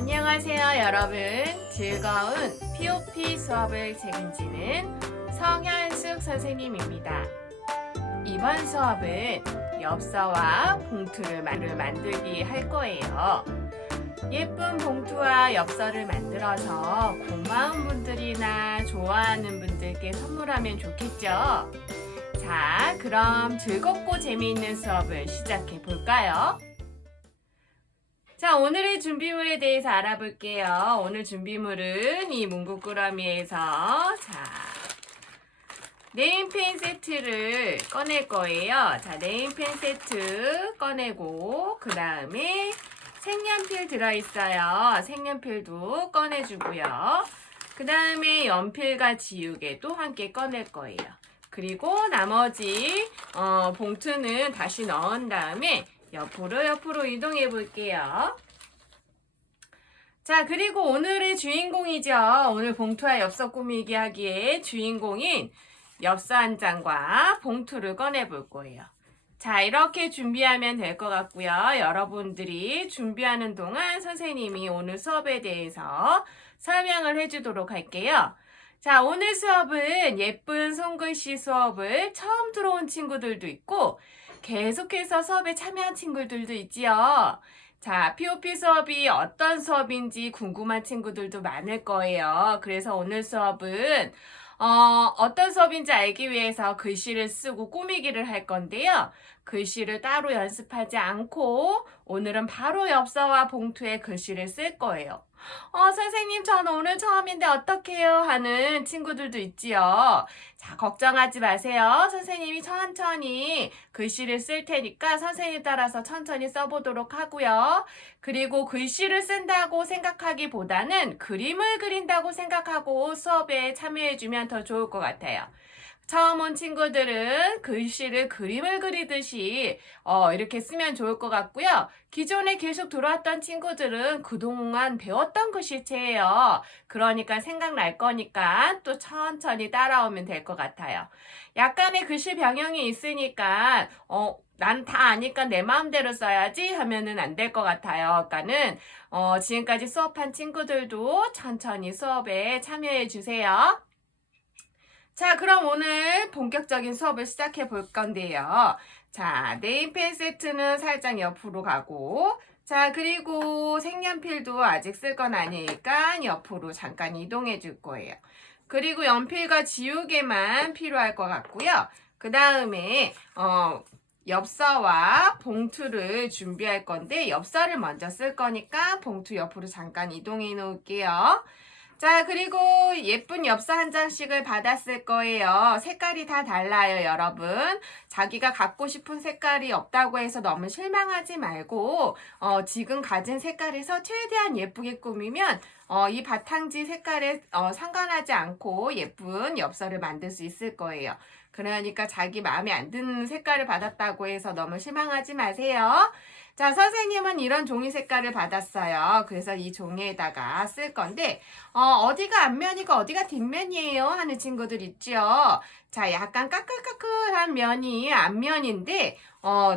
안녕하세요, 여러분. 즐거운 POP 수업을 책임지는 성현숙 선생님입니다. 이번 수업은 엽서와 봉투를 만들기 할 거예요. 예쁜 봉투와 엽서를 만들어서 고마운 분들이나 좋아하는 분들께 선물하면 좋겠죠? 자, 그럼 즐겁고 재미있는 수업을 시작해 볼까요? 자, 오늘의 준비물에 대해서 알아볼게요. 오늘 준비물은 이 문구꾸러미에서 네임펜 세트를 꺼낼 거예요. 자, 네임펜 세트 꺼내고 그 다음에 색연필 들어있어요. 색연필도 꺼내주고요. 그 다음에 연필과 지우개도 함께 꺼낼 거예요. 그리고 나머지 봉투는 다시 넣은 다음에 옆으로 이동해 볼게요. 자, 그리고 오늘의 주인공이죠. 오늘 봉투와 엽서 꾸미기 하기에 주인공인 엽서 한 장과 봉투를 꺼내 볼 거예요. 자, 이렇게 준비하면 될 것 같고요. 여러분들이 준비하는 동안 선생님이 오늘 수업에 대해서 설명을 해주도록 할게요. 자, 오늘 수업은 예쁜 손글씨 수업을 처음 들어온 친구들도 있고 계속해서 수업에 참여한 친구들도 있지요. 자, POP 수업이 어떤 수업인지 궁금한 친구들도 많을 거예요. 그래서 오늘 수업은 어떤 수업인지 알기 위해서 글씨를 쓰고 꾸미기를 할 건데요. 글씨를 따로 연습하지 않고 오늘은 바로 엽서와 봉투에 글씨를 쓸 거예요. 선생님, 저는 오늘 처음인데 어떡해요? 하는 친구들도 있지요. 자, 걱정하지 마세요. 선생님이 천천히 글씨를 쓸 테니까 선생님 따라서 천천히 써보도록 하고요. 그리고 글씨를 쓴다고 생각하기보다는 그림을 그린다고 생각하고 수업에 참여해주면 더 좋을 것 같아요. 처음 온 친구들은 글씨를 그림을 그리듯이 이렇게 쓰면 좋을 것 같고요. 기존에 계속 들어왔던 친구들은 그동안 배웠던 글씨체예요. 그러니까 생각날 거니까 또 천천히 따라오면 될 것 같아요. 약간의 글씨 변형이 있으니까 난 다 아니까 내 마음대로 써야지 하면은 안 될 것 같아요. 그러니까는 지금까지 수업한 친구들도 천천히 수업에 참여해 주세요. 자, 그럼 오늘 본격적인 수업을 시작해 볼 건데요. 자, 네임펜 세트는 살짝 옆으로 가고, 자, 그리고 색연필도 아직 쓸 건 아니니까 옆으로 잠깐 이동해 줄 거예요. 그리고 연필과 지우개만 필요할 것 같고요. 그 다음에 엽서와 봉투를 준비할 건데 엽서를 먼저 쓸 거니까 봉투 옆으로 잠깐 이동해 놓을게요. 자, 그리고 예쁜 엽서 한 장씩을 받았을 거예요. 색깔이 다 달라요, 여러분. 자기가 갖고 싶은 색깔이 없다고 해서 너무 실망하지 말고 지금 가진 색깔에서 최대한 예쁘게 꾸미면 이 바탕지 색깔에 상관하지 않고 예쁜 엽서를 만들 수 있을 거예요. 그러니까 자기 마음에 안 드는 색깔을 받았다고 해서 너무 실망하지 마세요. 자, 선생님은 이런 종이 색깔을 받았어요. 그래서 이 종이에다가 쓸 건데 어디가 앞면이고 어디가 뒷면이에요 하는 친구들 있죠. 자, 약간 까끌까끌한 면이 앞면인데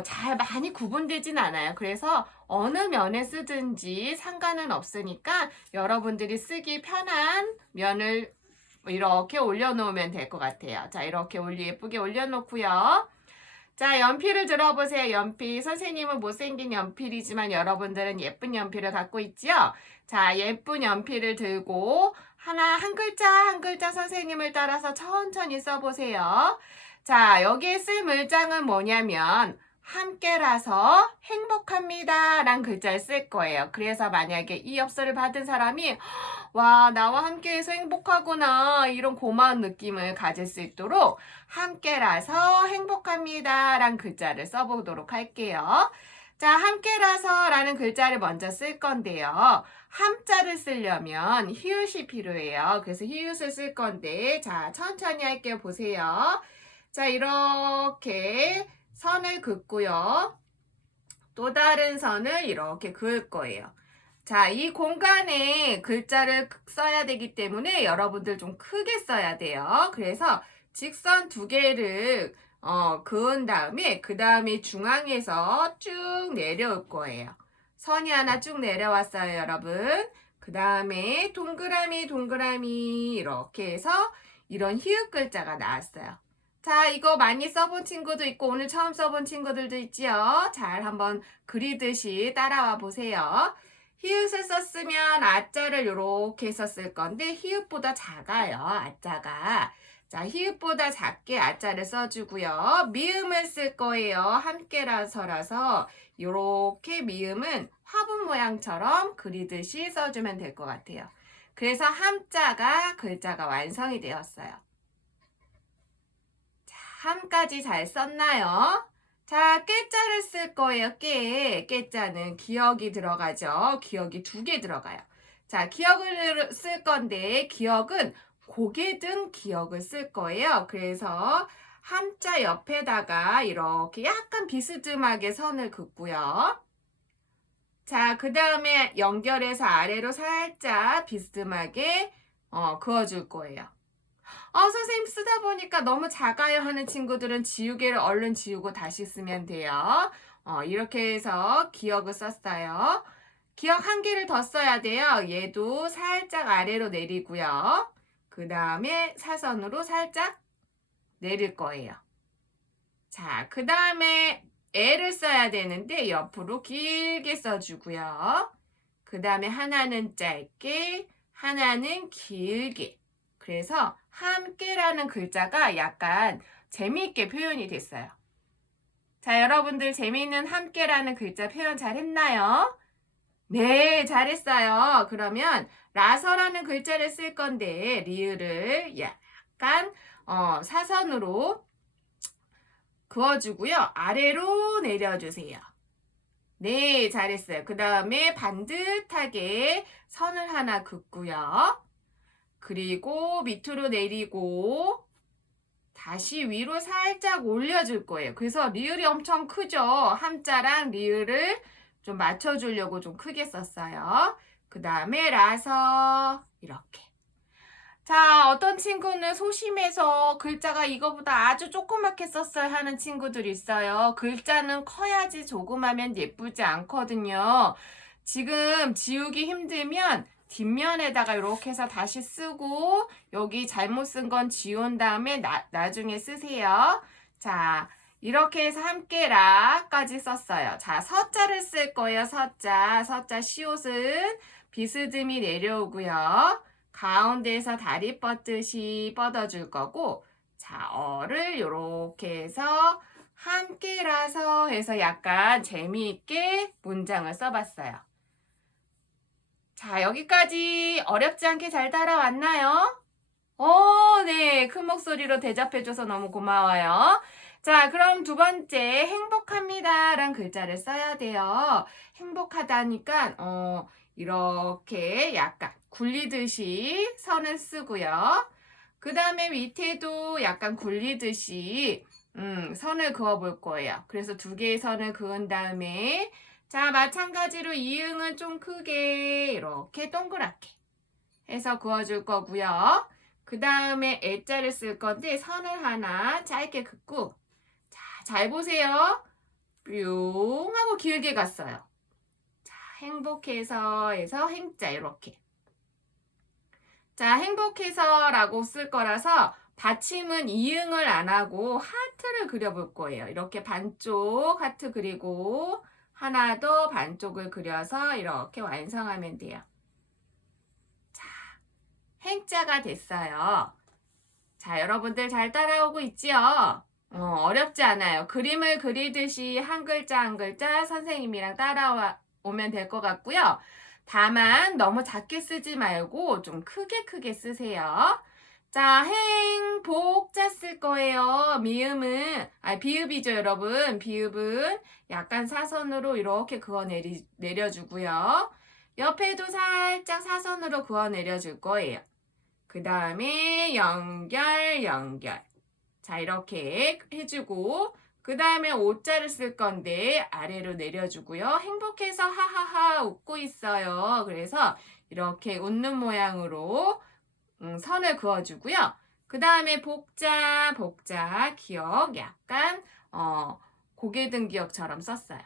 잘 많이 구분되진 않아요. 그래서 어느 면에 쓰든지 상관은 없으니까 여러분들이 쓰기 편한 면을 이렇게 올려놓으면 될 것 같아요. 자, 이렇게 예쁘게 올려놓고요. 자, 연필을 들어보세요. 연필. 선생님은 못생긴 연필이지만 여러분들은 예쁜 연필을 갖고 있지요? 자, 예쁜 연필을 들고 한 글자 한 글자 선생님을 따라서 천천히 써보세요. 자, 여기에 쓸 문장은 뭐냐면 함께라서 행복합니다 란 글자를 쓸 거예요. 그래서 만약에 이 엽서를 받은 사람이 와, 나와 함께해서 행복하구나 이런 고마운 느낌을 가질 수 있도록 함께라서 행복합니다 란 글자를 써보도록 할게요. 자, 함께라서 라는 글자를 먼저 쓸 건데요. 함자를 쓰려면 히읗이 필요해요. 그래서 히읗을 쓸 건데 자, 천천히 할게요. 보세요. 자, 이렇게 선을 긋고요. 또 다른 선을 이렇게 그을 거예요. 자, 이 공간에 글자를 써야 되기 때문에 여러분들 좀 크게 써야 돼요. 그래서 직선 두 개를 그은 다음에 그 다음에 중앙에서 쭉 내려올 거예요. 선이 하나 쭉 내려왔어요, 여러분. 그 다음에 동그라미, 동그라미 이렇게 해서 이런 히읗 글자가 나왔어요. 자, 이거 많이 써본 친구도 있고 오늘 처음 써본 친구들도 있지요. 잘 한번 그리듯이 따라와 보세요. 히읗을 썼으면 아자를 이렇게 썼을 건데 히읗보다 작아요, 아자가. 자, 히읗보다 작게 아자를 써주고요. 미음을 쓸 거예요. 함께라서라서 이렇게 미음은 화분 모양처럼 그리듯이 써주면 될 것 같아요. 그래서 함자가 글자가 완성이 되었어요. 자, 함까지 잘 썼나요? 자, 깨자를 쓸 거예요. 깨자는 기억이 들어가죠. 기억이 2개 들어가요. 자, 기억을 쓸 건데 기억은 고개 든 기억을 쓸 거예요. 그래서 함자 옆에다가 이렇게 약간 비스듬하게 선을 긋고요. 자, 그 다음에 연결해서 아래로 살짝 비스듬하게 그어줄 거예요. 선생님 쓰다 보니까 너무 작아요 하는 친구들은 지우개를 얼른 지우고 다시 쓰면 돼요. 이렇게 해서 기억을 썼어요. 기억 1개를 더 써야 돼요. 얘도 살짝 아래로 내리고요. 그 다음에 사선으로 살짝 내릴 거예요. 자, 그 다음에 애를 써야 되는데 옆으로 길게 써주고요. 그 다음에 하나는 짧게, 하나는 길게. 그래서 함께라는 글자가 약간 재미있게 표현이 됐어요. 자, 여러분들 재미있는 함께라는 글자 표현 잘했나요? 네, 잘했어요. 그러면 라서라는 글자를 쓸 건데 리을을 약간 사선으로 그어주고요. 아래로 내려주세요. 네, 잘했어요. 그 다음에 반듯하게 선을 하나 긋고요. 그리고 밑으로 내리고 다시 위로 살짝 올려줄 거예요. 그래서 리을이 엄청 크죠? 함자랑 리을을 좀 맞춰주려고 좀 크게 썼어요. 그 다음에 라서 이렇게. 자, 어떤 친구는 소심해서 글자가 이거보다 아주 조그맣게 썼어요 하는 친구들 있어요. 글자는 커야지 조그마면 예쁘지 않거든요. 지금 지우기 힘들면 뒷면에다가 이렇게 해서 다시 쓰고 여기 잘못 쓴 건 지운 다음에 나중에 쓰세요. 자, 이렇게 해서 함께라까지 썼어요. 자, 서자를 쓸 거예요. 서자 시옷은 비스듬히 내려오고요. 가운데에서 다리 뻗듯이 뻗어줄 거고, 자, 어를 이렇게 해서 함께라서 해서 약간 재미있게 문장을 써봤어요. 자, 여기까지 어렵지 않게 잘 따라왔나요? 네. 큰 목소리로 대답해줘서 너무 고마워요. 자, 그럼 2번째, 행복합니다. 란 글자를 써야 돼요. 행복하다니까, 이렇게 약간 굴리듯이 선을 쓰고요. 그 다음에 밑에도 약간 굴리듯이, 선을 그어 볼 거예요. 그래서 2개의 선을 그은 다음에, 자, 마찬가지로 이응은 좀 크게 이렇게 동그랗게 해서 그어줄 거고요. 그 다음에 애자를 쓸 건데 선을 하나 짧게 긋고 자, 잘 보세요. 뿅 하고 길게 갔어요. 자, 행복해서 해서 행자 이렇게. 자, 행복해서 라고 쓸 거라서 받침은 이응을 안 하고 하트를 그려볼 거예요. 이렇게 반쪽 하트 그리고 하나 더 반쪽을 그려서 이렇게 완성하면 돼요. 자, 행자가 됐어요. 자, 여러분들 잘 따라오고 있지요? 어렵지 않아요. 그림을 그리듯이 한 글자 한 글자 선생님이랑 따라오면 될 것 같고요. 다만 너무 작게 쓰지 말고 좀 크게 쓰세요. 자, 행복자 쓸 거예요. 비읍이죠, 여러분. 비읍은 약간 사선으로 이렇게 그어 내려주고요. 옆에도 살짝 사선으로 그어 내려줄 거예요. 그 다음에 연결. 자, 이렇게 해주고 그 다음에 오자를 쓸 건데 아래로 내려주고요. 행복해서 하하하 웃고 있어요. 그래서 이렇게 웃는 모양으로 선을 그어주고요. 그 다음에 복자 기억 약간 고개 든 기억처럼 썼어요.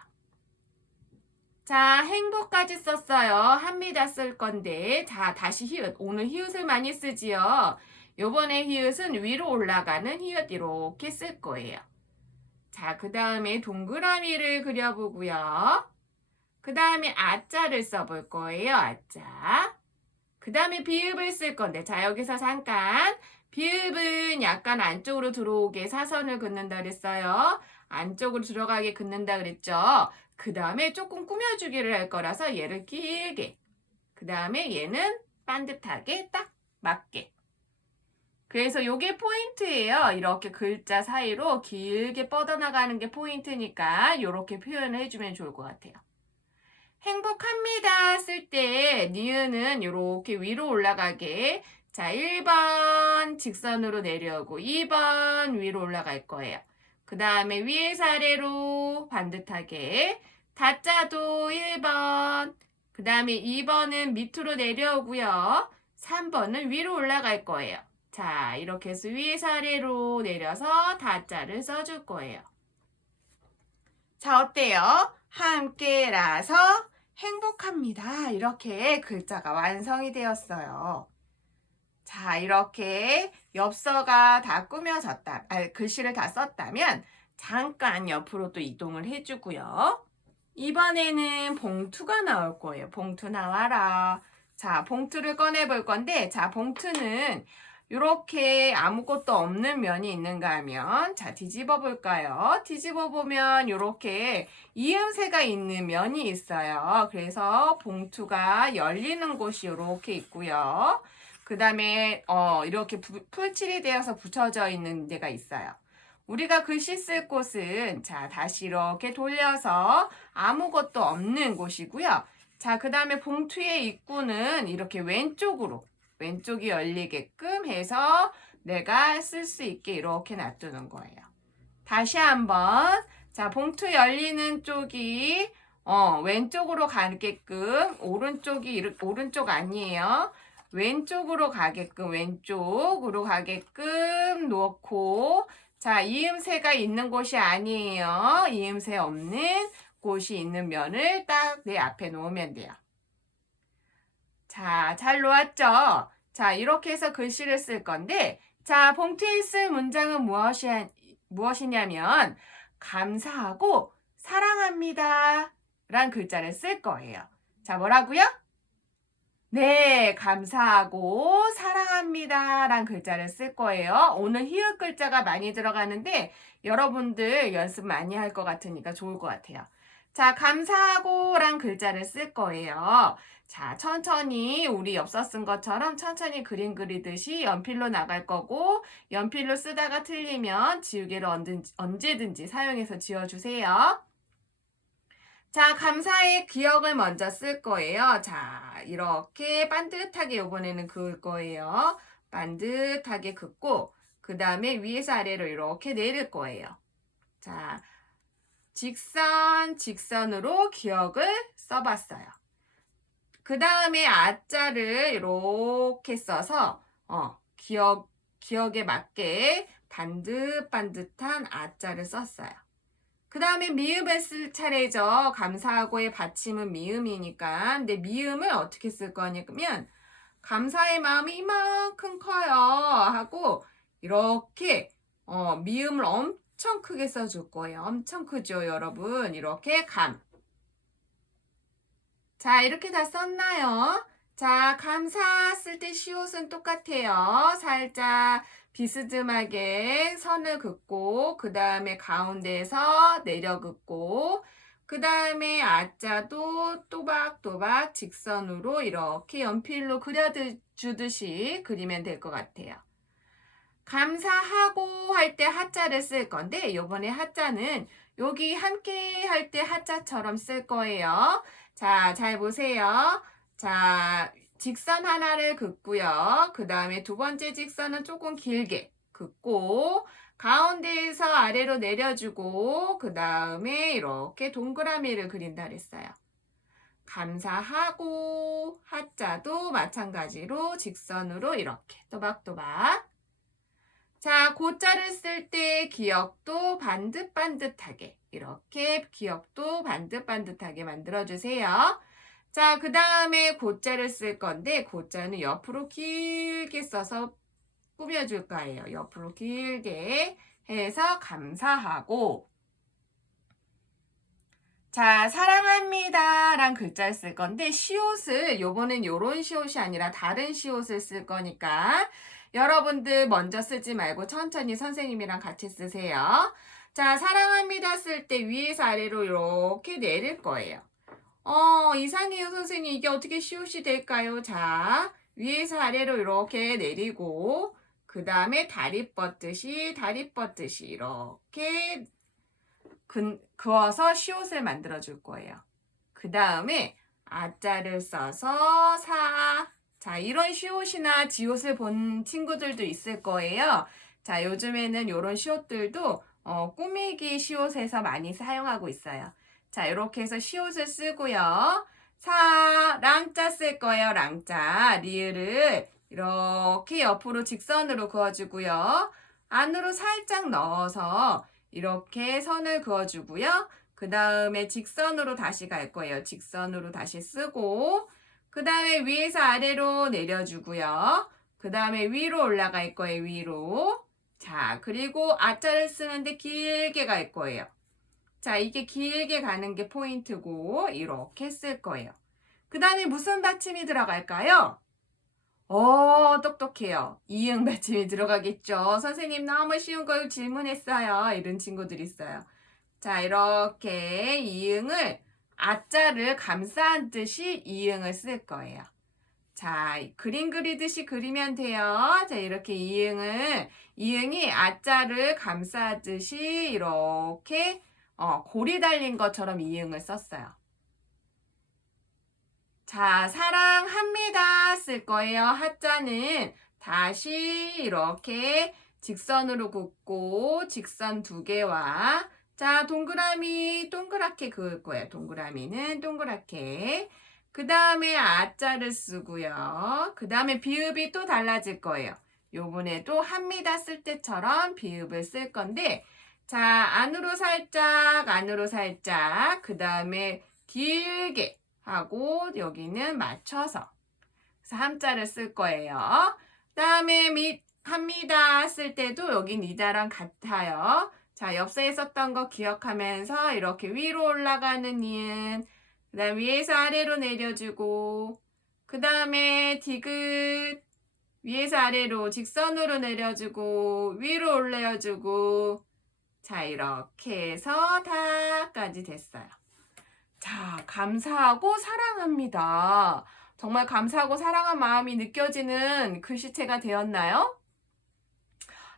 자, 행복까지 썼어요. 합니다 쓸 건데. 자, 다시 히읗. 오늘 히읗을 많이 쓰지요. 요번에 히읗은 위로 올라가는 히읗 이렇게 쓸 거예요. 자, 그 다음에 동그라미를 그려보고요. 그 다음에 아자를 써볼 거예요. 아자. 그 다음에 비읍을 쓸 건데. 자, 여기서 잠깐. 비읍은 약간 안쪽으로 들어오게 사선을 긋는다 그랬어요. 안쪽으로 들어가게 긋는다 그랬죠. 그 다음에 조금 꾸며주기를 할 거라서 얘를 길게. 그 다음에 얘는 반듯하게 딱 맞게. 그래서 요게 포인트예요. 이렇게 글자 사이로 길게 뻗어나가는 게 포인트니까 이렇게 표현을 해주면 좋을 것 같아요. 행복합니다 쓸 때 니은은 이렇게 위로 올라가게. 자, 1번 직선으로 내려오고 2번 위로 올라갈 거예요. 그 다음에 위에서 아래로 반듯하게. 다자도 1번. 그 다음에 2번은 밑으로 내려오고요. 3번은 위로 올라갈 거예요. 자, 이렇게 해서 위에서 아래로 내려서 다자를 써줄 거예요. 자, 어때요? 함께라서 행복합니다. 이렇게 글자가 완성이 되었어요. 자, 이렇게 엽서가 다 꾸며졌다, 글씨를 다 썼다면 잠깐 옆으로 또 이동을 해주고요. 이번에는 봉투가 나올 거예요. 봉투 나와라. 자, 봉투를 꺼내 볼 건데, 자, 봉투는 이렇게 아무것도 없는 면이 있는가 하면, 자, 뒤집어 볼까요? 뒤집어 보면 이렇게 이음새가 있는 면이 있어요. 그래서 봉투가 열리는 곳이 이렇게 있고요. 그 다음에 이렇게 풀칠이 되어서 붙여져 있는 데가 있어요. 우리가 글씨 쓸 곳은 자, 다시 이렇게 돌려서 아무것도 없는 곳이고요. 자, 그 다음에 봉투의 입구는 이렇게 왼쪽이 열리게끔 해서 내가 쓸 수 있게 이렇게 놔두는 거예요. 다시 한번. 자, 봉투 열리는 쪽이 왼쪽으로 가게끔, 오른쪽 아니에요. 왼쪽으로 가게끔 놓고, 자, 이음새가 있는 곳이 아니에요. 이음새 없는 곳이 있는 면을 딱 내 앞에 놓으면 돼요. 자, 잘 놓았죠? 자, 이렇게 해서 글씨를 쓸 건데, 자, 봉투에 쓸 문장은 무엇이냐면, 감사하고 사랑합니다 란 글자를 쓸 거예요. 자, 뭐라고요? 네, 감사하고 사랑합니다 란 글자를 쓸 거예요. 오늘 히읗 글자가 많이 들어가는데 여러분들 연습 많이 할 것 같으니까 좋을 것 같아요. 자, 감사하고 란 글자를 쓸 거예요. 자, 천천히 우리 엽서 쓴 것처럼 천천히 그림 그리듯이 연필로 나갈 거고, 연필로 쓰다가 틀리면 지우개를 언제든지 사용해서 지워주세요. 자, 감사의 기억을 먼저 쓸 거예요. 자, 이렇게 반듯하게 이번에는 그을 거예요. 반듯하게 긋고, 그 다음에 위에서 아래로 이렇게 내릴 거예요. 자, 직선으로 기억을 써봤어요. 그 다음에 아자를 이렇게 써서, 기억에 맞게 반듯반듯한 아자를 썼어요. 그 다음에 미음을 쓸 차례죠. 감사하고의 받침은 미음이니까. 근데 미음을 어떻게 쓸 거냐면, 감사의 마음이 이만큼 커요 하고 이렇게 미음을 엄청 크게 써줄 거예요. 엄청 크죠, 여러분. 이렇게 자, 이렇게 다 썼나요? 자, 감사 쓸 때 시옷은 똑같아요. 살짝 비스듬하게 선을 긋고, 그 다음에 가운데에서 내려 긋고, 그 다음에 아자도 또박또박 직선으로 이렇게 연필로 그려주듯이 그리면 될 것 같아요. 감사하고 할 때 하자를 쓸 건데, 요번에 하자는 여기 함께 할 때 하자처럼 쓸 거예요. 자, 잘 보세요. 자, 직선 하나를 긋고요. 그 다음에 두 번째 직선은 조금 길게 긋고, 가운데에서 아래로 내려주고, 그 다음에 이렇게 동그라미를 그린다 그랬어요. 감사하고 하자도 마찬가지로 직선으로 이렇게 또박또박. 자, 고자를 쓸 때 기역도 반듯반듯하게 이렇게 기역도 반듯반듯하게 만들어주세요. 자, 그 다음에 고자를 쓸 건데 고자는 옆으로 길게 써서 꾸며줄 거예요. 옆으로 길게 해서 감사하고 자, 사랑합니다 란 글자를 쓸 건데 시옷을 요번엔 요런 시옷이 아니라 다른 시옷을 쓸 거니까 여러분들 먼저 쓰지 말고 천천히 선생님이랑 같이 쓰세요. 자, 사랑합니다 쓸 때 위에서 아래로 이렇게 내릴 거예요. 이상해요 선생님 이게 어떻게 시옷이 될까요? 자, 위에서 아래로 이렇게 내리고 그 다음에 다리 뻗듯이 이렇게 그어서 시옷을 만들어 줄 거예요. 그 다음에 아자를 써서 자, 이런 시옷이나 지옷을 본 친구들도 있을 거예요. 자, 요즘에는 이런 시옷들도 꾸미기 시옷에서 많이 사용하고 있어요. 자, 이렇게 해서 시옷을 쓰고요. 랑자 쓸 거예요. 랑자. 리을을 이렇게 옆으로 직선으로 그어주고요. 안으로 살짝 넣어서 이렇게 선을 그어주고요. 그 다음에 직선으로 다시 갈 거예요. 직선으로 다시 쓰고 그 다음에 위에서 아래로 내려주고요. 그 다음에 위로 올라갈 거예요. 위로. 자, 그리고 아자를 쓰는데 길게 갈 거예요. 자, 이게 길게 가는 게 포인트고 이렇게 쓸 거예요. 그 다음에 무슨 받침이 들어갈까요? 똑똑해요. 이응 받침이 들어가겠죠. 선생님 너무 쉬운 걸 질문했어요. 이런 친구들 있어요. 자, 이렇게 이응을 아자를 감싼 듯이 이응을 쓸 거예요. 자, 그림 그리듯이 그리면 돼요. 자, 이렇게 이응이 아자를 감싸듯이 이렇게 골이 달린 것처럼 이응을 썼어요. 자, 사랑합니다 쓸 거예요. 하자는 다시 이렇게 직선으로 긋고 직선 2개와 자, 동그라미 동그랗게 그을 거예요. 동그라미는 동그랗게. 그 다음에 아자를 쓰고요. 그 다음에 비읍이 또 달라질 거예요. 요번에도 합니다 쓸 때처럼 비읍을 쓸 건데 자, 안으로 살짝 그 다음에 길게 하고 여기는 맞춰서 그래서 함자를 쓸 거예요. 그 다음에 합니다 쓸 때도 여기 니다랑 같아요. 자, 옆서에 썼던 거 기억하면서 이렇게 위로 올라가는 니은 그 다음 위에서 아래로 내려주고 그 다음에 디귿 위에서 아래로 직선으로 내려주고 위로 올려주고 자, 이렇게 해서 다까지 됐어요. 자, 감사하고 사랑합니다. 정말 감사하고 사랑한 마음이 느껴지는 글씨체가 되었나요?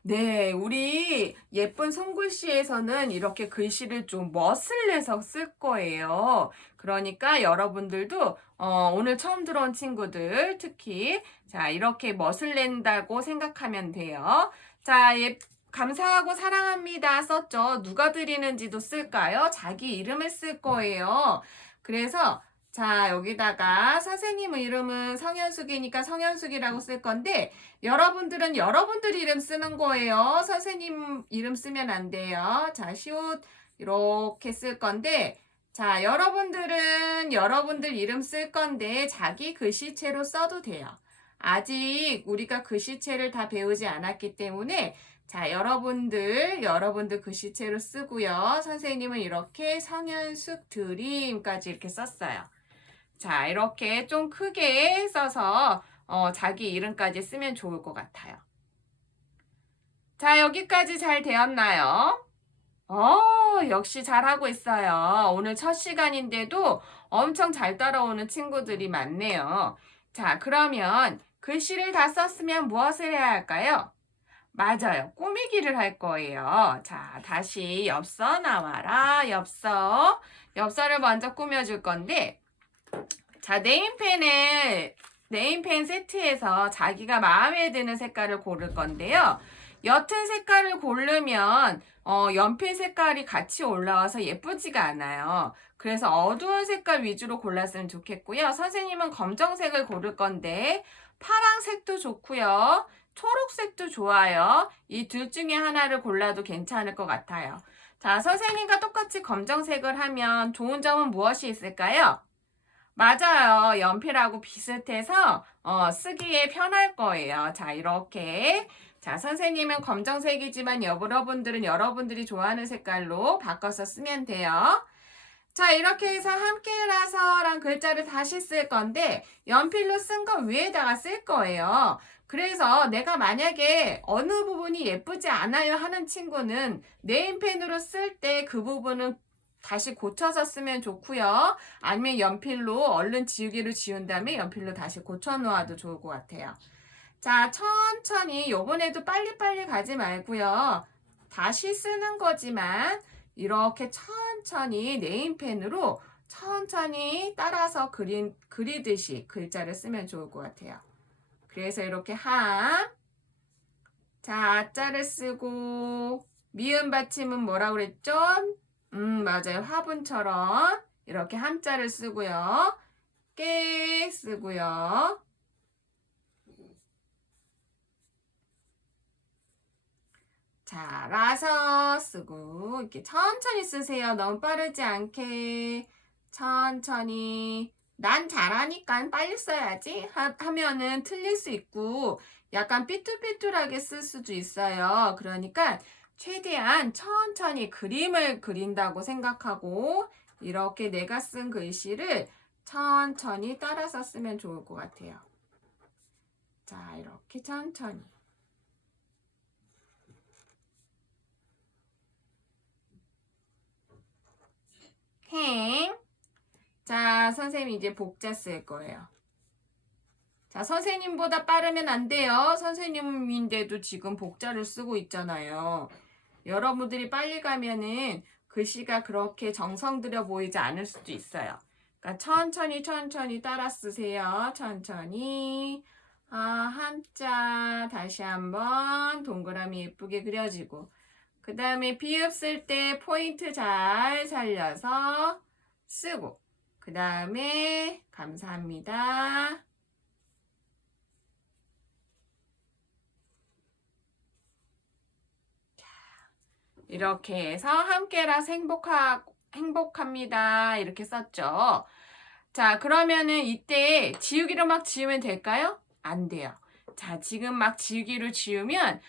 네, 우리 예쁜 손글씨에서는 이렇게 글씨를 좀 멋을 내서 쓸 거예요. 그러니까 여러분들도 오늘 처음 들어온 친구들 특히 자, 이렇게 멋을 낸다고 생각하면 돼요. 자, 감사하고 사랑합니다 썼죠. 누가 드리는지도 쓸까요? 자기 이름을 쓸 거예요. 그래서 자, 여기다가 선생님 이름은 성현숙이니까 성현숙이라고 쓸 건데 여러분들은 여러분들 이름 쓰는 거예요. 선생님 이름 쓰면 안 돼요. 자, 시옷 이렇게 쓸 건데 자, 여러분들은 여러분들 이름 쓸 건데 자기 글씨체로 써도 돼요. 아직 우리가 글씨체를 다 배우지 않았기 때문에 자, 여러분들 글씨체로 쓰고요. 선생님은 이렇게 성현숙 드림까지 이렇게 썼어요. 자, 이렇게 좀 크게 써서 자기 이름까지 쓰면 좋을 것 같아요. 자, 여기까지 잘 되었나요? 역시 잘하고 있어요. 오늘 첫 시간인데도 엄청 잘 따라오는 친구들이 많네요. 자, 그러면 글씨를 다 썼으면 무엇을 해야 할까요? 맞아요. 꾸미기를 할 거예요. 자, 다시 엽서 나와라. 엽서를 먼저 꾸며줄 건데 자, 네임펜 세트에서 자기가 마음에 드는 색깔을 고를 건데요. 옅은 색깔을 고르면 연필 색깔이 같이 올라와서 예쁘지가 않아요. 그래서 어두운 색깔 위주로 골랐으면 좋겠고요. 선생님은 검정색을 고를 건데 파랑색도 좋고요. 초록색도 좋아요. 이 둘 중에 하나를 골라도 괜찮을 것 같아요. 자, 선생님과 똑같이 검정색을 하면 좋은 점은 무엇이 있을까요? 맞아요. 연필하고 비슷해서 쓰기에 편할 거예요. 자, 이렇게. 자, 선생님은 검정색이지만 여러분들은 여러분들이 좋아하는 색깔로 바꿔서 쓰면 돼요. 자, 이렇게 해서 함께라서란 글자를 다시 쓸 건데 연필로 쓴 거 위에다가 쓸 거예요. 그래서 내가 만약에 어느 부분이 예쁘지 않아요 하는 친구는 네임펜으로 쓸 때 그 부분은 다시 고쳐서 쓰면 좋고요. 아니면 연필로 얼른 지우개로 지운 다음에 연필로 다시 고쳐 놓아도 좋을 것 같아요. 자, 천천히 요번에도 빨리빨리 가지 말고요. 다시 쓰는 거지만 이렇게 천천히 네임펜으로 천천히 따라서 그리듯이 글자를 쓰면 좋을 것 같아요. 그래서 이렇게 자, 자를 쓰고 미음 받침은 뭐라고 그랬죠? 맞아요. 화분처럼 이렇게 함자를 쓰고요. 깨 쓰고요. 자, 라서 쓰고 이렇게 천천히 쓰세요. 너무 빠르지 않게 천천히. 난 잘하니까 빨리 써야지 하면은 틀릴 수 있고 약간 삐뚤삐뚤하게 쓸 수도 있어요. 그러니까 최대한 천천히 그림을 그린다고 생각하고 이렇게 내가 쓴 글씨를 천천히 따라서 쓰면 좋을 것 같아요. 자, 이렇게 천천히. 행. 자, 선생님 이제 복자 쓸 거예요. 자, 선생님보다 빠르면 안 돼요. 선생님인데도 지금 복자를 쓰고 있잖아요. 여러분들이 빨리 가면은 글씨가 그렇게 정성 들여 보이지 않을 수도 있어요. 그러니까 천천히 따라 쓰세요. 천천히. 한자 다시 한번 동그라미 예쁘게 그려지고 그 다음에 비읍 쓸 때 포인트 잘 살려서 쓰고 그 다음에 감사합니다. 이렇게 해서 함께라서 행복합니다. 이렇게 썼죠. 자, 그러면은 이때 지우기로 막 지우면 될까요? 안 돼요. 자, 지금 막 지우기로 지우면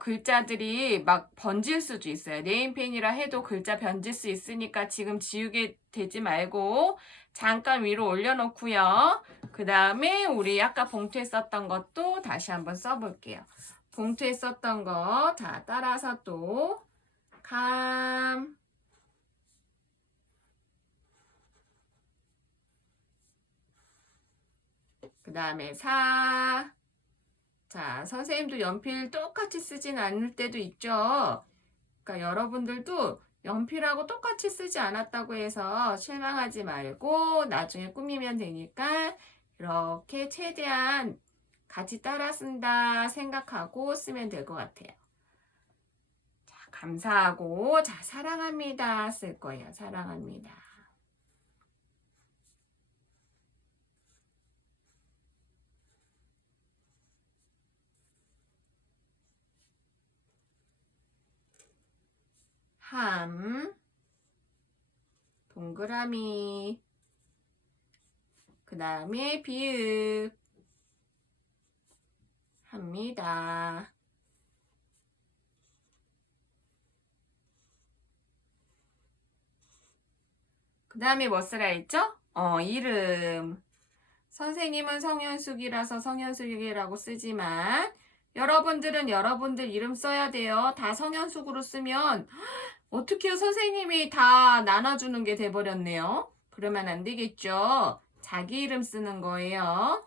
글자들이 막 번질 수도 있어요. 네임펜이라 해도 글자 번질 수 있으니까 지금 지우개 되지 말고 잠깐 위로 올려놓고요. 그 다음에 우리 아까 봉투에 썼던 것도 다시 한번 써볼게요. 봉투에 썼던 거, 자, 따라서 또 그 다음에 자, 선생님도 연필 똑같이 쓰진 않을 때도 있죠. 그러니까 여러분들도 연필하고 똑같이 쓰지 않았다고 해서 실망하지 말고 나중에 꾸미면 되니까 이렇게 최대한 같이 따라 쓴다 생각하고 쓰면 될 것 같아요. 자, 감사하고, 자, 사랑합니다 쓸 거예요. 사랑합니다. 동그라미, 그 다음에 비읍, 합니다. 그 다음에 뭐 쓰라 했죠? 이름. 선생님은 성현숙이라서 성현숙이라고 쓰지만 여러분들은 여러분들 이름 써야 돼요. 다 성현숙으로 쓰면 어떻게요? 선생님이 다 나눠주는 게 돼버렸네요. 그러면 안 되겠죠? 자기 이름 쓰는 거예요.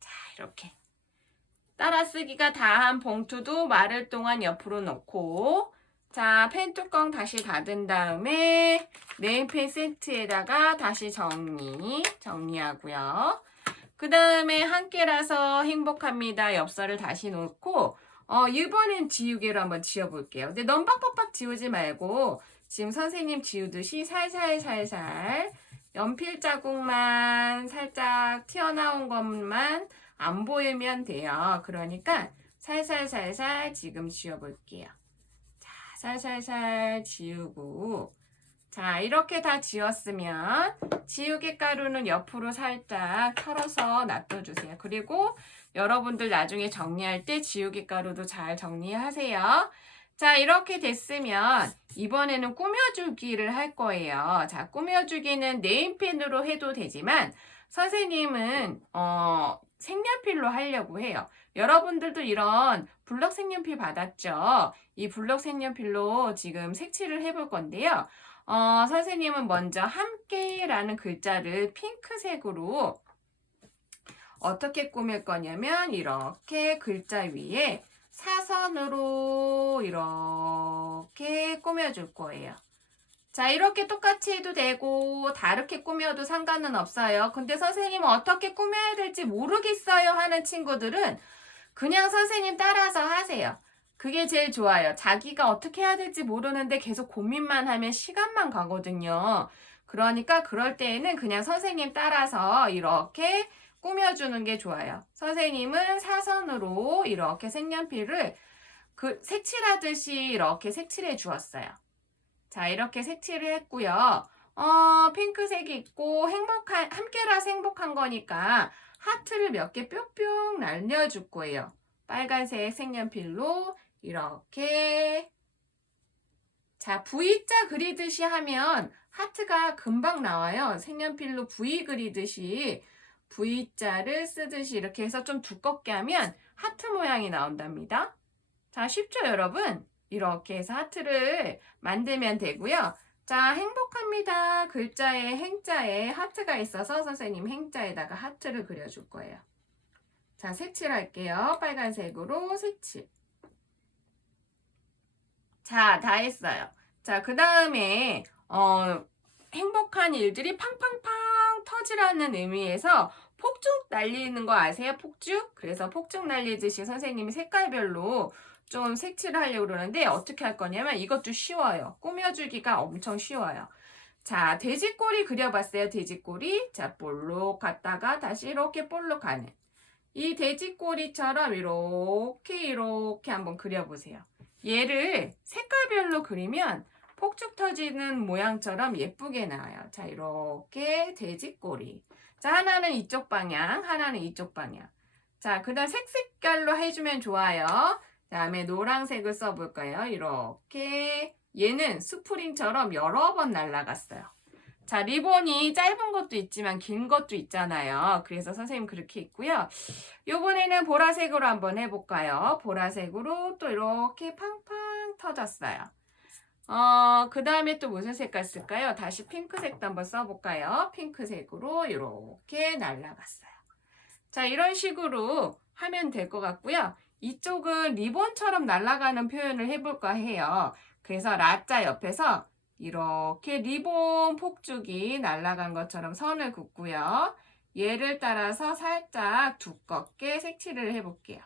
자, 이렇게. 따라쓰기가 다 한 봉투도 마를 동안 옆으로 놓고 자, 펜뚜껑 다시 닫은 다음에 네임펜 세트에다가 다시 정리하고요. 그 다음에 함께라서 행복합니다. 엽서를 다시 놓고 이번엔 지우개로 한번 지워볼게요. 근데 너무 빡빡빡 지우지 말고 지금 선생님 지우듯이 살살 연필 자국만 살짝 튀어나온 것만 안 보이면 돼요. 그러니까 살살살살 지금 지워볼게요. 자, 살살살 지우고, 자, 이렇게 다 지웠으면 지우개 가루는 옆으로 살짝 털어서 놔둬주세요. 그리고 여러분들 나중에 정리할 때 지우개 가루도 잘 정리하세요. 자, 이렇게 됐으면 이번에는 꾸며주기를 할 거예요. 자, 꾸며주기는 네임펜으로 해도 되지만 선생님은 색연필로 하려고 해요. 여러분들도 이런 블럭 색연필 받았죠? 이 블럭 색연필로 지금 색칠을 해볼 건데요. 선생님은 먼저 함께라는 글자를 핑크색으로 어떻게 꾸밀 거냐면 이렇게 글자 위에 사선으로 이렇게 꾸며줄 거예요. 자, 이렇게 똑같이 해도 되고 다르게 꾸며도 상관은 없어요. 근데 선생님은 어떻게 꾸며야 될지 모르겠어요 하는 친구들은 그냥 선생님 따라서 하세요. 그게 제일 좋아요. 자기가 어떻게 해야 될지 모르는데 계속 고민만 하면 시간만 가거든요. 그러니까 그럴 때에는 그냥 선생님 따라서 이렇게 꾸며주는 게 좋아요. 선생님은 사선으로 이렇게 색연필을 색칠하듯이 이렇게 색칠해 주었어요. 자, 이렇게 색칠을 했고요. 핑크색이 있고 함께라서 행복한 거니까 하트를 몇 개 뿅뿅 날려줄 거예요. 빨간색 색연필로 이렇게. 자, V자 그리듯이 하면 하트가 금방 나와요. 색연필로 V 그리듯이 V자를 쓰듯이 이렇게 해서 좀 두껍게 하면 하트 모양이 나온답니다. 자, 쉽죠, 여러분? 이렇게 해서 하트를 만들면 되고요. 자, 행복합니다. 글자에 행자에 하트가 있어서 선생님 행자에다가 하트를 그려줄 거예요. 자, 색칠할게요. 빨간색으로 색칠. 자, 다 했어요. 자, 그 다음에 행복한 일들이 팡팡팡 터지라는 의미에서 폭죽 날리는 거 아세요? 폭죽? 그래서 폭죽 날리듯이 선생님이 색깔별로 좀 색칠을 하려고 그러는데 어떻게 할 거냐면 이것도 쉬워요. 꾸며주기가 엄청 쉬워요. 자, 돼지꼬리 그려봤어요. 돼지꼬리. 자, 볼록 갔다가 다시 이렇게 볼록 가는. 이 돼지꼬리처럼 이렇게 한번 그려보세요. 얘를 색깔별로 그리면 폭죽 터지는 모양처럼 예쁘게 나와요. 자, 이렇게 돼지꼬리. 자, 하나는 이쪽 방향, 하나는 이쪽 방향. 자, 그 다음 색깔로 해주면 좋아요. 다음에 노란색을 써볼까요? 이렇게. 얘는 스프링처럼 여러 번 날아갔어요. 자, 리본이 짧은 것도 있지만 긴 것도 있잖아요. 그래서 선생님 그렇게 있고요. 요번에는 보라색으로 한번 해볼까요? 보라색으로 또 이렇게 팡팡 터졌어요. 그 다음에 또 무슨 색깔 쓸까요? 다시 핑크색도 한번 써볼까요? 핑크색으로 이렇게 날아갔어요. 자, 이런 식으로 하면 될 것 같고요. 이쪽은 리본처럼 날아가는 표현을 해볼까 해요. 그래서 라자 옆에서 이렇게 리본 폭죽이 날아간 것처럼 선을 긋고요. 얘를 따라서 살짝 두껍게 색칠을 해볼게요.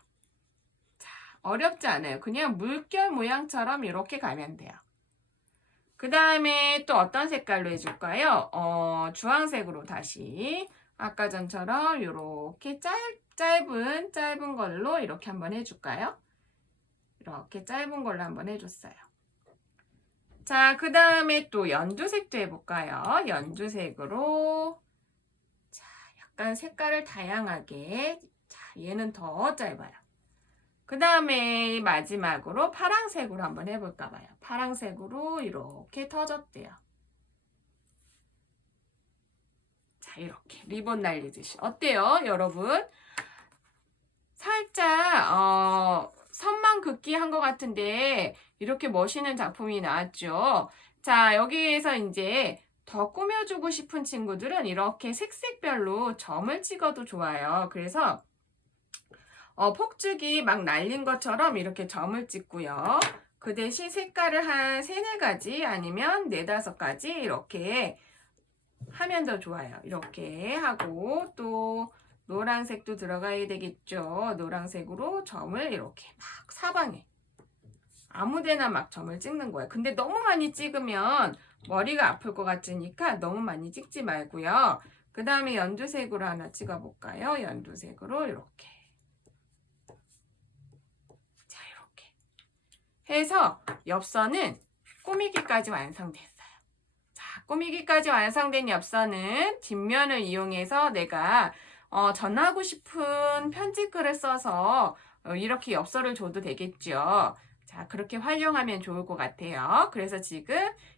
자, 어렵지 않아요. 그냥 물결 모양처럼 이렇게 가면 돼요. 그 다음에 또 어떤 색깔로 해줄까요? 주황색으로 다시 아까 전처럼 이렇게 짧은 걸로 이렇게 한번 해줄까요? 이렇게 짧은 걸로 한번 해줬어요. 자, 그 다음에 또 연두색도 해볼까요? 연두색으로. 자, 약간 색깔을 다양하게. 자, 얘는 더 짧아요. 그 다음에 마지막으로 파랑색으로 한번 해볼까 봐요. 파랑색으로 이렇게 터졌대요. 자, 이렇게 리본 날리듯이. 어때요, 여러분? 살짝 선만 긋기 한 것 같은데 이렇게 멋있는 작품이 나왔죠. 자, 여기에서 이제 더 꾸며주고 싶은 친구들은 이렇게 색색별로 점을 찍어도 좋아요. 그래서 폭죽이 막 날린 것처럼 이렇게 점을 찍고요. 그 대신 색깔을 한 3, 4가지 아니면 4, 5가지 이렇게 하면 더 좋아요. 이렇게 하고 또 노란색도 들어가야 되겠죠. 노란색으로 점을 이렇게 막 사방에 아무데나 막 점을 찍는 거예요. 근데 너무 많이 찍으면 머리가 아플 것 같으니까 너무 많이 찍지 말고요. 그 다음에 연두색으로 하나 찍어볼까요? 연두색으로 이렇게. 자, 이렇게 해서 엽서는 꾸미기까지 완성됐어요. 자, 꾸미기까지 완성된 엽서는 뒷면을 이용해서 내가 전하고 싶은 편지글을 써서 이렇게 엽서를 줘도 되겠죠. 자, 그렇게 활용하면 좋을 것 같아요. 그래서 지금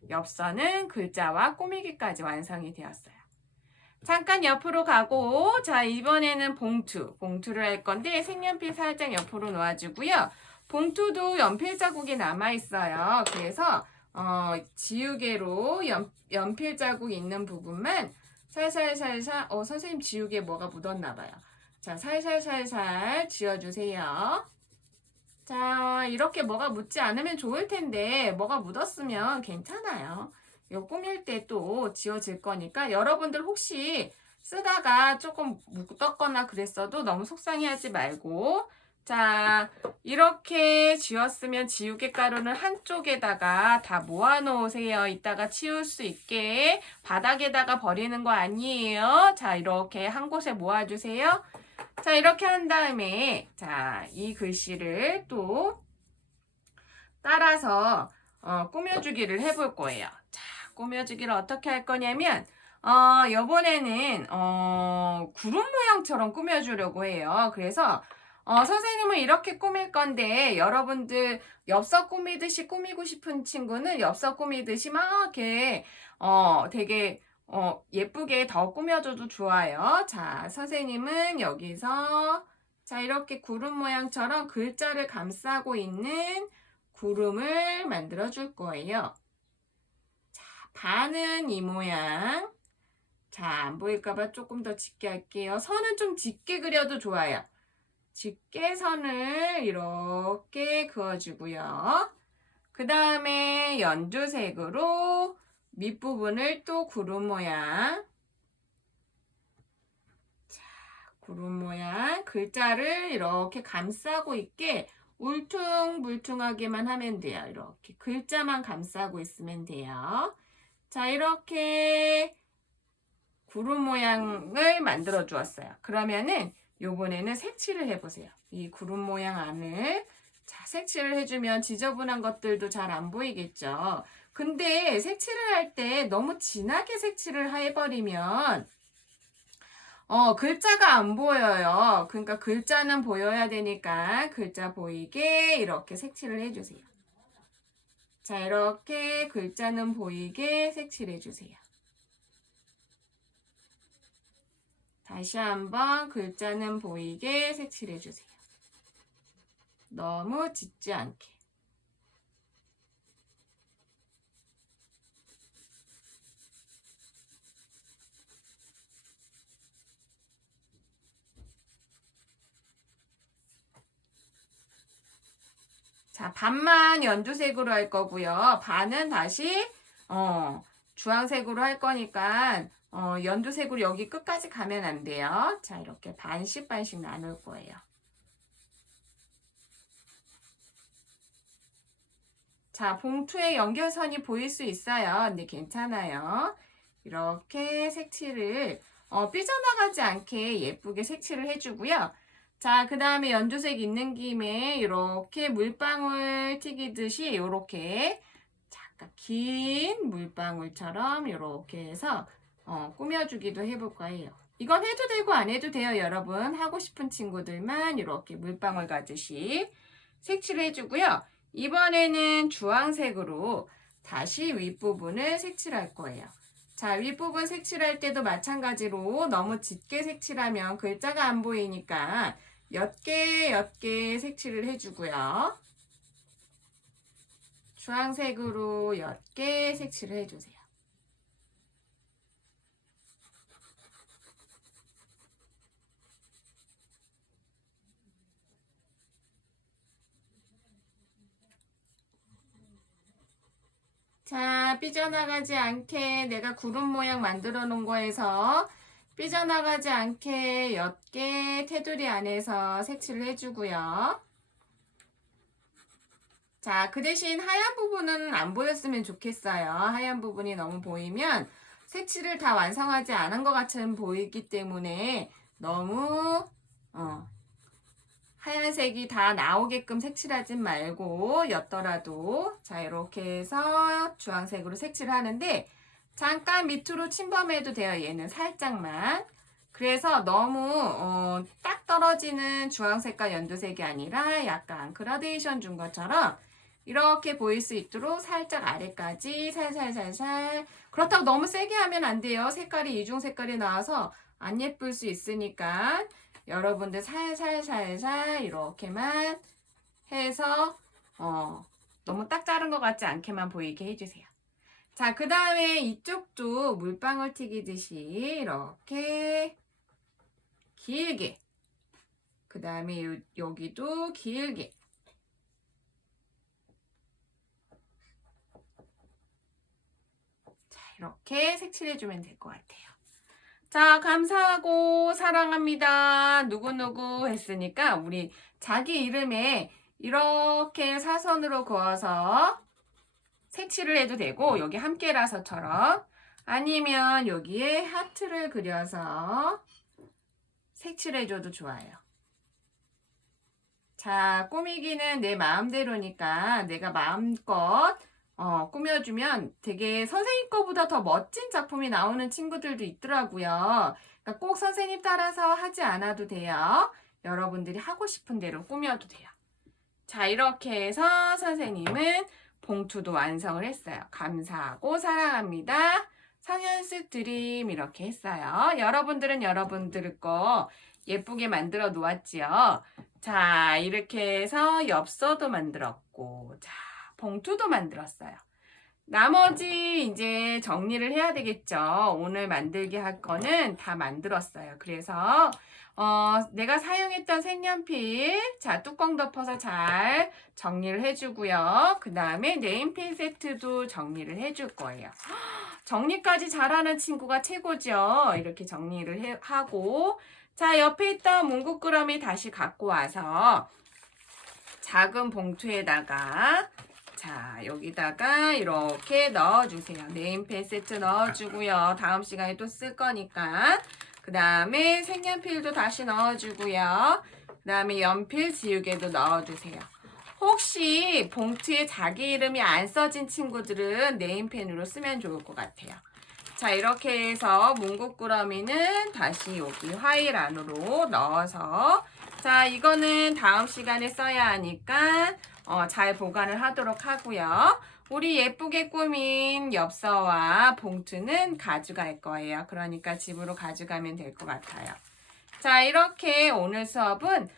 엽서는 글자와 꾸미기까지 완성이 되었어요. 잠깐 옆으로 가고, 자, 이번에는 봉투를 할 건데 색연필 살짝 옆으로 놓아주고요. 봉투도 연필 자국이 남아있어요. 그래서 지우개로 연필 자국 있는 부분만 살살살살, 선생님 지우개 뭐가 묻었나봐요. 자, 살살살살 지워주세요. 자, 이렇게 뭐가 묻지 않으면 좋을 텐데, 뭐가 묻었으면 괜찮아요. 이거 꾸밀 때 또 지워질 거니까, 여러분들 혹시 쓰다가 조금 묻었거나 그랬어도 너무 속상해하지 말고, 자, 이렇게 지웠으면 지우개 가루는 한쪽에다가 다 모아 놓으세요. 이따가 치울 수 있게. 바닥에다가 버리는 거 아니에요. 자, 이렇게 한 곳에 모아주세요. 자, 이렇게 한 다음에, 자, 이 글씨를 또 따라서 꾸며주기를 해볼 거예요. 자, 꾸며주기를 어떻게 할 거냐면, 요번에는, 구름 모양처럼 꾸며주려고 해요. 그래서, 선생님은 이렇게 꾸밀 건데, 여러분들 엽서 꾸미듯이 꾸미고 싶은 친구는 엽서 꾸미듯이 막 이렇게, 되게, 예쁘게 더 꾸며줘도 좋아요. 자, 선생님은 여기서, 자, 이렇게 구름 모양처럼 글자를 감싸고 있는 구름을 만들어 줄 거예요. 자, 반은 이 모양. 자, 안 보일까봐 조금 더 짙게 할게요. 선은 좀 짙게 그려도 좋아요. 짙게 선을 이렇게 그어주고요. 그 다음에 연두색으로 밑부분을 또 구름 모양. 자, 구름 모양 글자를 이렇게 감싸고 있게 울퉁불퉁하게만 하면 돼요. 이렇게 글자만 감싸고 있으면 돼요. 자, 이렇게 구름 모양을 만들어 주었어요. 그러면은 요번에는 색칠을 해보세요. 이 구름 모양 안을 자, 색칠을 해주면 지저분한 것들도 잘 안 보이겠죠. 근데 색칠을 할 때 너무 진하게 색칠을 해버리면 글자가 안 보여요. 그러니까 글자는 보여야 되니까 글자 보이게 이렇게 색칠을 해주세요. 자, 이렇게 글자는 보이게 색칠해주세요. 다시 한번 글자는 보이게 색칠해주세요. 너무 짙지 않게. 자, 반만 연두색으로 할 거고요. 반은 다시 주황색으로 할 거니까 연두색으로 여기 끝까지 가면 안 돼요. 자, 이렇게 반씩 나눌 거예요. 자, 봉투에 연결선이 보일 수 있어요. 근데 괜찮아요. 이렇게 색칠을 삐져나가지 않게 예쁘게 색칠을 해주고요. 자, 그 다음에 연두색 있는 김에 이렇게 물방울 튀기듯이 이렇게 잠깐 긴 물방울처럼 이렇게 해서 꾸며주기도 해볼 거예요. 이건 해도 되고 안 해도 돼요, 여러분. 하고 싶은 친구들만 이렇게 물방울 가듯이 색칠을 해주고요. 이번에는 주황색으로 다시 윗부분을 색칠할 거예요. 자, 윗부분 색칠할 때도 마찬가지로 너무 짙게 색칠하면 글자가 안 보이니까 옅게 색칠을 해주고요. 주황색으로 옅게 색칠을 해주세요. 자, 삐져나가지 않게 내가 구름 모양 만들어 놓은 거에서 삐져나가지 않게 옅게 테두리 안에서 색칠을 해주고요. 자, 그 대신 하얀 부분은 안 보였으면 좋겠어요. 하얀 부분이 너무 보이면 색칠을 다 완성하지 않은 것 같은 보이기 때문에 너무 하얀색이 다 나오게끔 색칠하진 말고 였더라도 자 이렇게 해서 주황색으로 색칠하는데 잠깐 밑으로 침범해도 돼요. 얘는 살짝만. 그래서 너무 딱 떨어지는 주황색과 연두색이 아니라 약간 그라데이션 준 것처럼 이렇게 보일 수 있도록 살짝 아래까지 살살살살. 그렇다고 너무 세게 하면 안 돼요. 색깔이 이중 색깔이 나와서 안 예쁠 수 있으니까 여러분들 살살살살 이렇게만 해서 너무 딱 자른 것 같지 않게만 보이게 해주세요. 자, 그 다음에 이쪽도 물방울 튀기듯이 이렇게 길게, 그 다음에 여기도 길게. 자, 이렇게 색칠해주면 될 것 같아요. 자, 감사하고 사랑합니다. 누구누구 했으니까 우리 자기 이름에 이렇게 사선으로 그어서 색칠을 해도 되고 여기 함께라서처럼 아니면 여기에 하트를 그려서 색칠해줘도 좋아요. 자, 꾸미기는 내 마음대로니까 내가 마음껏 꾸며주면 되게 선생님 거보다 더 멋진 작품이 나오는 친구들도 있더라고요. 그러니까 꼭 선생님 따라서 하지 않아도 돼요. 여러분들이 하고 싶은 대로 꾸며도 돼요. 자, 이렇게 해서 선생님은 봉투도 완성을 했어요. 감사하고 사랑합니다. 성현숙 드림 이렇게 했어요. 여러분들은 여러분들 거 예쁘게 만들어 놓았지요. 자, 이렇게 해서 엽서도 만들었고 자, 봉투도 만들었어요. 나머지 이제 정리를 해야 되겠죠. 오늘 만들게 할 거는 다 만들었어요. 그래서 내가 사용했던 색연필 자 뚜껑 덮어서 잘 정리를 해주고요. 그 다음에 네임펜 세트도 정리를 해줄 거예요. 정리까지 잘하는 친구가 최고죠. 이렇게 정리를 하고 자 옆에 있던 뭉구꾸러미 다시 갖고 와서 작은 봉투에다가 자 여기다가 이렇게 넣어주세요. 네임펜 세트 넣어주고요. 다음 시간에 또 쓸 거니까 그 다음에 색연필도 다시 넣어주고요. 그 다음에 연필 지우개도 넣어주세요. 혹시 봉투에 자기 이름이 안 써진 친구들은 네임펜으로 쓰면 좋을 것 같아요. 자 이렇게 해서 뭉구꾸러미는 다시 여기 화일 안으로 넣어서 자 이거는 다음 시간에 써야 하니까 잘 보관을 하도록 하고요. 우리 예쁘게 꾸민 엽서와 봉투는 가져갈 거예요. 그러니까 집으로 가져가면 될 것 같아요. 자 이렇게 오늘 수업은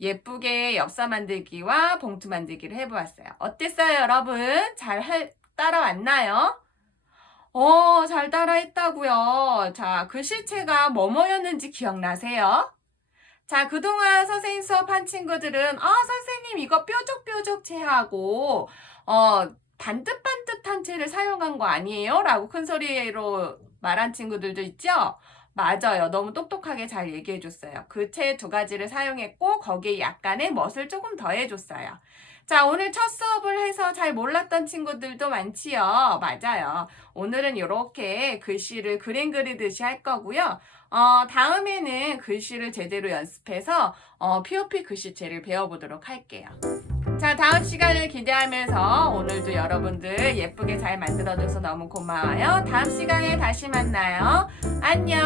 예쁘게 엽서 만들기와 봉투 만들기를 해보았어요. 어땠어요 여러분? 잘 따라왔나요? 잘 따라했다고요. 자 글씨체가 뭐뭐였는지 기억나세요? 자, 그동안 선생님 수업한 친구들은 선생님 이거 뾰족뾰족체하고 반듯반듯한 체를 사용한 거 아니에요? 라고 큰 소리로 말한 친구들도 있죠? 맞아요. 너무 똑똑하게 잘 얘기해 줬어요. 그 체 두 가지를 사용했고 거기에 약간의 멋을 조금 더해줬어요. 자, 오늘 첫 수업을 해서 잘 몰랐던 친구들도 많지요. 맞아요. 오늘은 이렇게 글씨를 그림 그리듯이 할 거고요. 다음에는 글씨를 제대로 연습해서 POP 글씨체를 배워보도록 할게요. 자, 다음 시간을 기대하면서 오늘도 여러분들 예쁘게 잘 만들어줘서 너무 고마워요. 다음 시간에 다시 만나요. 안녕.